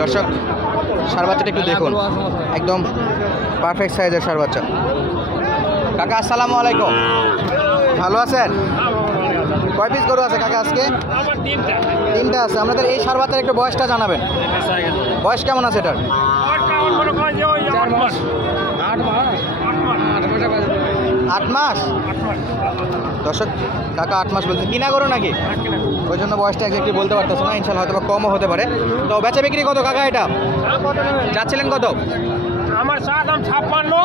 দর্শক ষাঁড় বাচ্চাটা একটু দেখুন, একদম পারফেক্ট সাইজের ষাঁড় বাচ্চা। কাকা আসসালামু আলাইকুম, ভালো আছেন? কয় পিস গরু আছে কাকা আজকে? তিনটা আছে। আপনাদের এই ষাঁড় বাচ্চার একটু বয়সটা জানাবেন, বয়স কেমন আছে এটার? 8 মাস। দর্শক কাকা 8 মাস বলছে, কিনা গরু নাকি? ওই জন্য বয়সটা একটু বলতে পারতেছে না, ইনশাল্লাহ হয়তো কমও হতে পারে। তো বেচা বিক্রি কত কাকা এটা যাচ্ছিলেন কত? আমার চা দাম 56,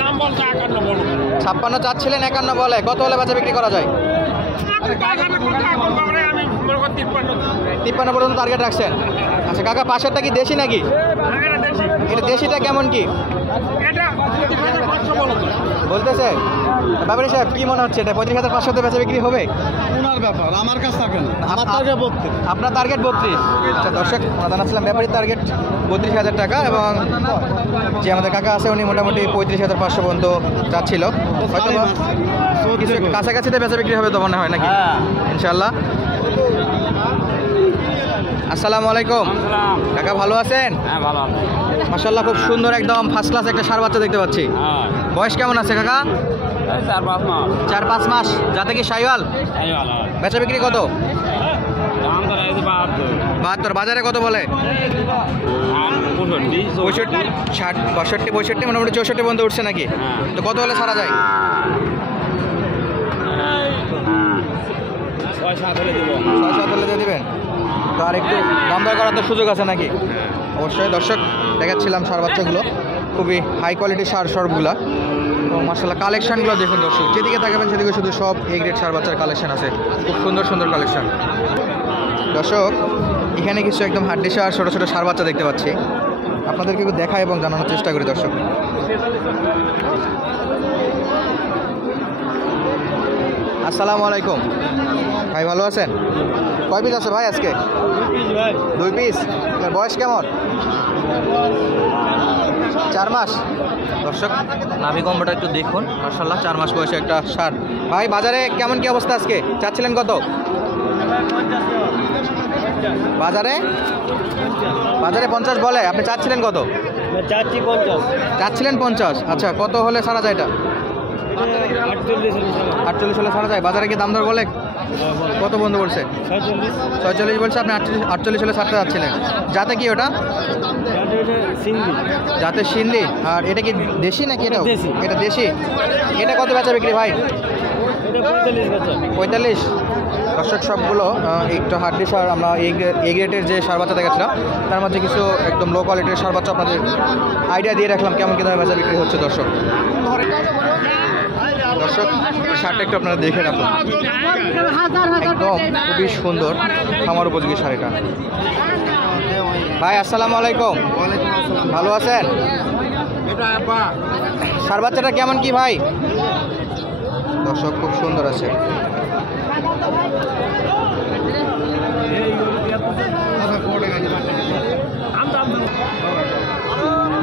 দাম বলছে 51। 56 চাচ্ছিলেন, 51 বলে। কত হলে বেচা বিক্রি করা যায়? 53 পর্যন্ত টার্গেট রাখছেন। আচ্ছা কাকা, পাশেরটা কি দেশি নাকি? এটা দেশিটা কেমন কি বলতেছে? ব্যাপারী সাহেব কি মনে হচ্ছে, এটা 35,500 বেচা বিক্রি হবে? ওনার ব্যাপার, আমার কাছে থাকে না। আমার টার্গেট 32। আপনার টার্গেট 32। আচ্ছা দর্শক, আমরা জানাচ্ছিলাম ব্যাপারীর টার্গেট 32,000 টাকা, এবং যে আমাদের কাকা আছে উনি মোটামুটি 35,500 পর্যন্ত যাচ্ছিল। হয়তো কিছু কাছাকাছিতে বেচা বিক্রি হবে তো মনে হয় নাকি? ইনশাল্লাহ। আসসালামু আলাইকুম কাকা, ভালো আছেন? হ্যাঁ ভালো। মাশাআল্লাহ, খুব সুন্দর একদম ফার্স্ট ক্লাস একটা ষাঁড় বাচ্চা দেখতে পাচ্ছি। বয়স কেমন আছে কাকা? 4-5 মাস। 4-5 মাস। যাতে কি শাইওয়াল? বেচা বিক্রি কত? দাম তো রয়েছে 72। বাজারে কত বলে? 65, 60, 62, 65, মোটামুটি 64 পর্যন্ত উঠছে নাকি? তো কত হলে ছাড়া যায়? 6-7 হলে দেবো। 6-7 হলে দিয়ে দিবেন? তো আর একটু দাম দর করার তো সুযোগ আছে নাকি? অবশ্যই। দর্শক দেখাচ্ছিলাম ষাঁড় বাচ্চাগুলো, খুবই হাই কোয়ালিটির সবগুলা। তো মাশাআল্লাহ কালেকশানগুলো দেখুন দর্শক, যেদিকে তাকাবেন সেদিকে শুধু সব এ গ্রেড ষাঁড় বাচ্চার কালেকশন আছে, খুব সুন্দর সুন্দর কালেকশন। দর্শক এখানে কিছু একদম হাড্ডি ষাঁড় ছোটো ছোটো ষাঁড় বাচ্চা দেখতে পাচ্ছি, আপনাদেরকে একটু দেখাই এবং জানানোর চেষ্টা করি। দর্শক আসসালামু আলাইকুম ভাই, ভালো আছেন? কয় পিস আছে ভাই আজকে? 2 পিস। বয়স কেমন? 4 মাস। দর্শক নাভি কম্বটা একটু দেখুন, মাশাআল্লাহ 4 মাস বয়সে একটা ষাঁড়। ভাই বাজারে কেমন কি অবস্থা আজকে? চাচ্ছিলেন কত বাজারে? বাজারে 50 বলে, আপনি চাচ্ছিলেন কত? চাচ্ছিলেন 50। আচ্ছা, কত হলে ছাড়া যায় এটা? 48 হলে ছাড়া যায়। বাজারে কি দাম দর বলে? কত বন্ধু বলছে? 46 বলছে, আপনি 48 হলে ছাড়তে যাচ্ছিলেন। যাতে কি ওটা? যাতে সিন্ধি। আর এটা কি দেশি নাকি? এটা এটা দেশি। এটা কত বেচা বিক্রি ভাই? 45। দর্শক সবগুলো একটু হাড্ডি ষাঁড়। আমরা এ গ্রেডের যে ষাঁড় বাচ্চা দেখাচ্ছিলাম তার মধ্যে কিছু একদম লো কোয়ালিটির ষাঁড় বাচ্চা আপনাদের আইডিয়া দিয়ে রাখলাম কেমন কী দামে বেচা বিক্রি হচ্ছে। দর্শক দর্শক ষাঁড়টা একটু আপনারা দেখে রাখুন, একদম খুবই সুন্দর খামার উপযোগী শাড়িটা। ভাই আসসালামু আলাইকুম, ভালো আছেন? ষাঁড় বাচ্চাটা কেমন কি ভাই? দর্শক খুব সুন্দর আছে।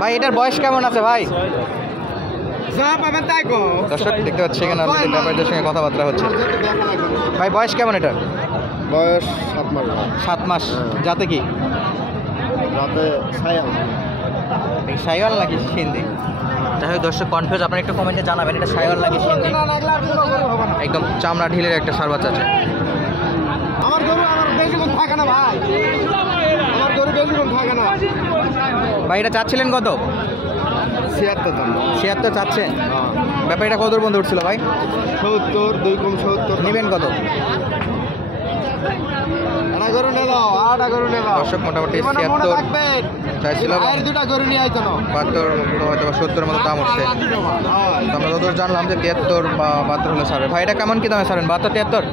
ভাই এটার বয়স কেমন আছে ভাই? দর্শক দেখতে পাচ্ছি এখানে ব্যাপারীদের সঙ্গে কথাবার্তা হচ্ছে। ভাই বয়স কেমন এটার? বয়স 7 মাস। 7 মাস। যাতে কি? রাতে শাইওয়াল নাকি সিন্ধি? যাই হোক দর্শক কনফিউজ, আপনারা একটু কমেন্টে জানাবেন এটা শাইওয়াল নাকি সিন্ধি। একদম চামড়া ঢিলের একটা ষাঁড় বাচ্চা আছে। আমার গরু আমার বেশি কোন থাকে না ভাই, আমার গরু বেশি কোন থাকে না ভাই। এটা চাচ্ছিলেন কত? 76 চাচ্ছেন। ব্যাপারটা কত বন্ধু উঠছিল ভাই? 70, 2 কম 70। নেবেন কত? দর্শক মোটামুটি 76 চাইছিল, 72 হয়তো 70 মতো দাম উঠছে। আমরা যতদূর জানলাম যে 73 বা 72 হলে ছাড়বে। ভাই এটা কেমন কি দামে ছাড়বেন? 72, 73?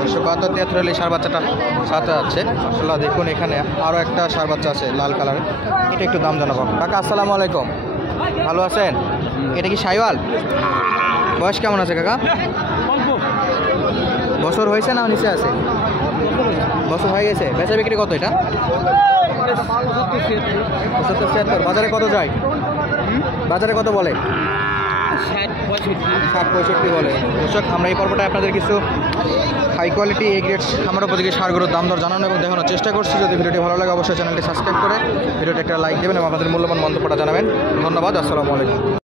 দর্শক 72, 73 হলে ষাঁড় বাচ্চাটা ছাড়তে যাচ্ছে। আসলে দেখুন এখানে আরও একটা ষাঁড় বাচ্চা আছে লাল কালারের, এটা একটু দাম জানাবো। কাকা আসসালামু আলাইকুম, ভালো আছেন? এটা কি শাইওয়াল? বয়স কেমন আছে কাকা? বছর হয়েছে না নিচে আছে? বছর হয়ে গেছে। বেচা বিক্রি কত এটা? 75, 76। বাজারে কত যায়? বাজারে কত বলে? 60-65 বলে। দর্শক আমরা এই পর্বটা আপনাদের কিছু হাই কোয়ালিটি এ গ্রেড খামার উপযোগী সার গরুর দাম দর জানানো এবং দেখানোর চেষ্টা করছি। যদি ভিডিওটি ভালো লাগে অবশ্যই চ্যানেলটি সাবস্ক্রাইব করে ভিডিওটি একটা লাইক দেবেন এবং আপনাদের মূল্যবান মন্তব্যটা জানাবেন। ধন্যবাদ, আসসালামু আলাইকুম।